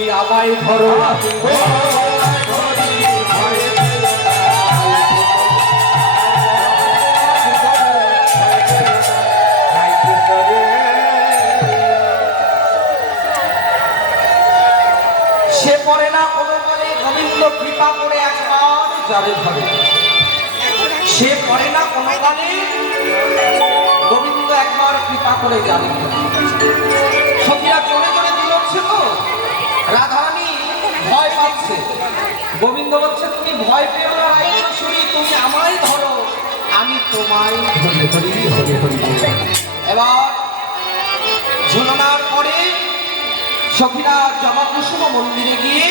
তুমি আমায় ধরো সে পড়ে না কোনো কালে গোবিন্দ কৃপা করে একবার যাবে ধরে সে পড়ে না কোনো কালে গোবিন্দ একবার কৃপা করে যাবে সখীরা চলে চলে দিচ্ছে তো রাধারানী ভয় পাচ্ছে গোবিন্দ বলছে তুমি ভয় পেও না রাইশ্বরী তুমি আমায় ধরো আমি তোমায় ধরে ধরি হরে হরি এবার ঝুলনার পরে সখীরা জবাকুসুম মন্দিরে গিয়ে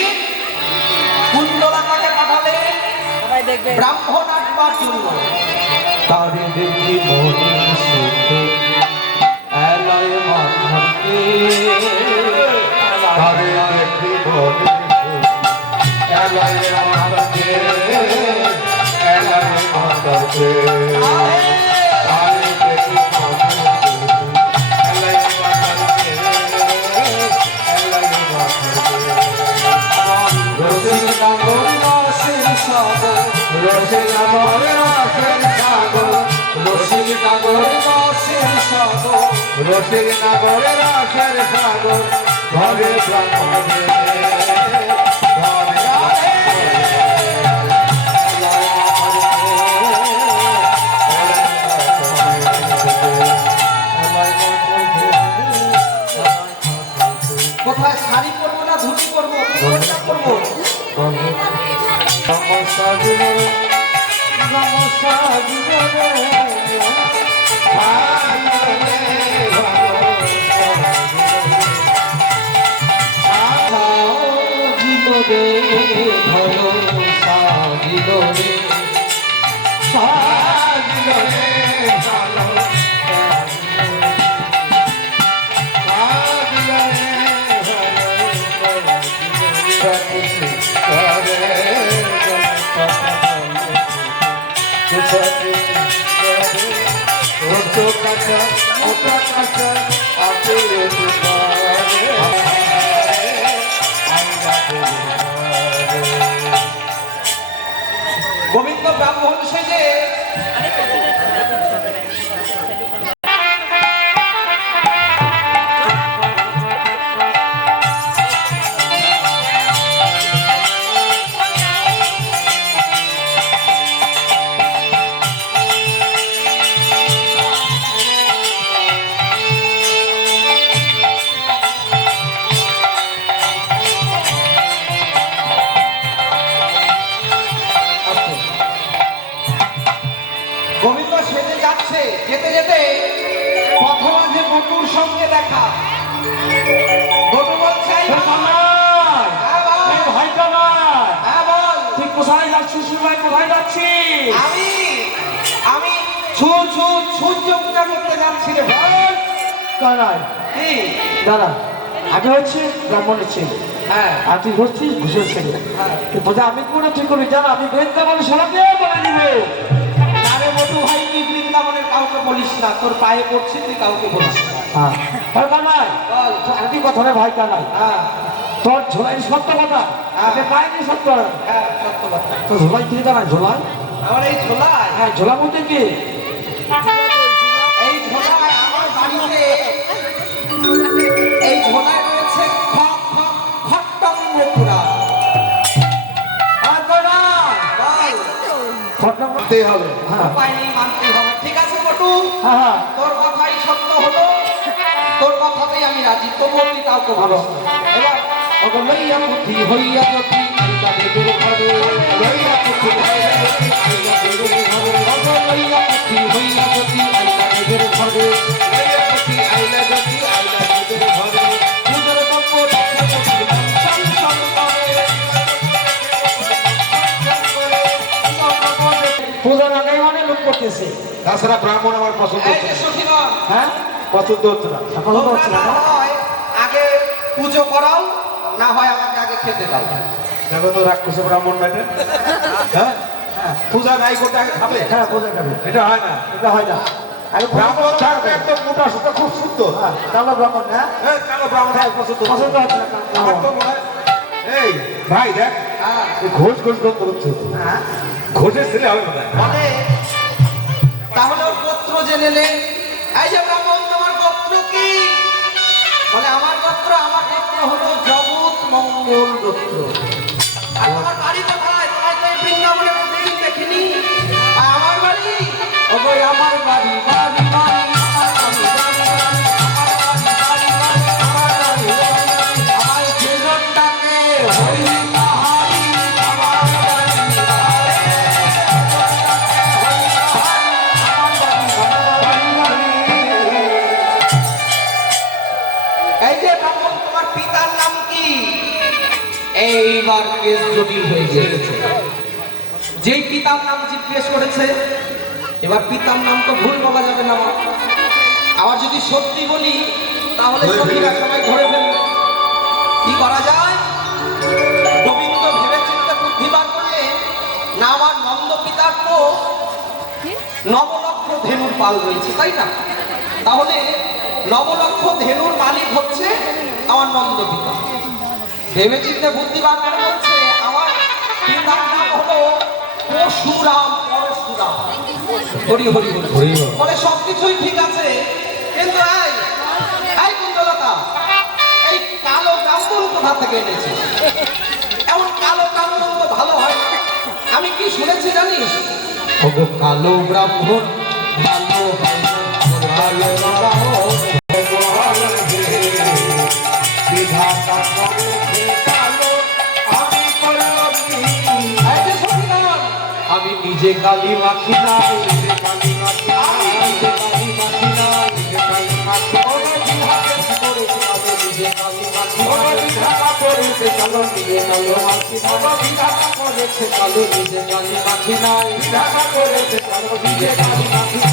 কুণ্ডলাকাকে পাঠালে ব্রাহ্মণ আসবার জন্য তারে দেখি মনে সুখে এলায় মাথাকে তারে দেখি মনে এলায় মাথাকে এলায় মাথাকে তারে দেখি মনে এলায় মাথাকে এলায় মাথাকে রসিক নাগর মাসের সাগর রসিক নাগর মাসের সাগর রসিক নাগর মাসের সাগর রসিক নাগর মাসের সাগর ঘরে ব্রাহ্মণে কোথায় শাড়ি পরবো না ধুতি পরবো করবো নমস্কার গোবিন্দ ব্রাহ্মণ সেজে গোবিন্দ সেজে যাচ্ছে যেতে যেতে পথ মাঝে বটুর সঙ্গে দেখা বটু বলছে তুই কোথায় যাচ্ছিস কোথায় যাচ্ছিস? আমি সূর্য পূজা করতে যাচ্ছি রে ভাই কানাই কি দাঁড়া আগে হচ্ছে ব্রাহ্মণের ছেলে হ্যাঁ আর তুই হচ্ছিস ঘুষের ছেলে বোঝা আমি করে ঠিক করি জানা আমি বৃন্দাবন সবাইকে বলে দিব আরে বটু ভাই তুই বৃন্দাবনের কাউকে বলিস না তোর পায়ে পড়ছে তুই কাউকে বলিস না হ্যাঁ কানাই বল আরেকটি কথা রে ভাই কানাই হ্যাঁ তোর ঝোলাই সত্য কথা আগে পায়নি সত্য হ্যাঁ সত্য কথা তো ঝোলাই কি জানা ঝোলাই আমার এই ঝোলায় হ্যাঁ ঝোলা বলতে কি এই ঝোলায় আমার বাড়িতে এই ঝোলায় রয়েছে খট্টঙ্গপুরা মানতে হবে উপায় নেই মানতে হবে ঠিক আছে বটু হ্যাঁ তোর কথাই সত্য হলো তোর কথাতেই আমি রাজি তবু আমি কাউকে বলিস না এবার ওকে লইয়া বুদ্ধি হইয়া যদি দেবের ঘরে লইয়া বুদ্ধি হইয়া যদি দেবের ঘরে লইয়া বুদ্ধি হইয়া যদি দেবের ঘরে লইয়া বুদ্ধি আইলা যদি দেবের ঘরে পুজোর পক্ষ দেখে যদি মন পূজা লাগাই মানে লোক করতেছে তাছাড়া ব্রাহ্মণ আমার পছন্দ এই যে সখীগণ হ্যাঁ পছন্দ হচ্ছে না পছন্দ হচ্ছে না হয় আগে পুজো করাও না হয় আমাকে আগে খেতে দাও দেখো তো রাগ করছে ব্রাহ্মণ বেটে হ্যাঁ পূজা নাই করতে আগে খাবে হ্যাঁ পূজা খাবে এটা হয় না এটা হয় না আরে ব্রাহ্মণ থাকবে একদম মোটা সোটা খুব সুন্দর কালো ব্রাহ্মণ না কালো ব্রাহ্মণ হয় পছন্দ পছন্দ হচ্ছে না আমার তো মনে হয় এই ভাই দেখ হ্যাঁ, এই ঘোষ ঘোষ ঘোষ করছে হ্যাঁ। ঘোষের ছেলে হবে বোধ হয়। বলে তাহলে ওর গোত্র জেনে নে। এই যে ব্রাহ্মণ, তোমার গোত্র কি? বলে আমার গোত্র হলো জগৎ মঙ্গল গোত্র। আর তোমার বাড়ি কোথায়? তোমার তো এই বৃন্দাবনে কোনোদিন দেখিনি। আর আমার বাড়ি? ওগো আমার বাড়ি, বাড়ি, বাড়ি, আমার বাড়ি, বাড়ি, বাড়ি, আমার বাড়ি, বাড়ি, আমার বাড়ি, বাড়ি, আমার জীবনটাকে হরি বাহারি, আমার বাড়ি, এই যে ব্রাহ্মণ, তোমার পিতার নাম কি? এইবার কেস জটিল হয়ে গিয়েছে। যেই পিতার নাম জিজ্ঞেস করেছে, এবার পিতার নাম তো ভুল বলা যাবে না। আবার যদি সত্যি বলি তাহলে সত্যিটা সবাই ধরে ফেলবে। কি করা যায়? গোবিন্দ ভেবে চিন্তে বুদ্ধিবার করলে না, আমার নন্দ পিতার তো নবলক্ষ ধেনুর পাল রয়েছে, তাই না? তাহলে নবলক্ষ ধেনুর মালিক হচ্ছে আমার নন্দ পিতা। ভেবে চিন্তে বুদ্ধিবার করে বলছে আমার পিতার নাম হলো পরশুরাম, পরশুরাম। হরি হরি হরি হরি বল। বলে সবকিছুই ঠিক আছে, কিন্তু এই কুণ্ডলতা, এই কালো কাম্বল কোথা থেকে এনেছিস? এমন কালো কাম্বল তো ভালো হয় না। আমি কি শুনেছি জানিস? ওগো কালো ব্রাহ্মণ ভালো হয় না, ভালো ব্রাহ্মণ ভগবান যে বিধাতা করেছে কালো, আমি করলাম কি? এই যে সতীনাথ, আমি নিজে কালি মাখি না, নিজে কালি মাখি না, নিজে কালি মাখি না, নিজে কালি মাখি না, নিজে কালি মাখি না, বিধাতা করেছে কালো, নিজে কালো মাখি না, বিধাতা করেছে কালো, নিজে কালি মাখি না, বিধাতা করেছে কালো, নিজে কালি মাখি না।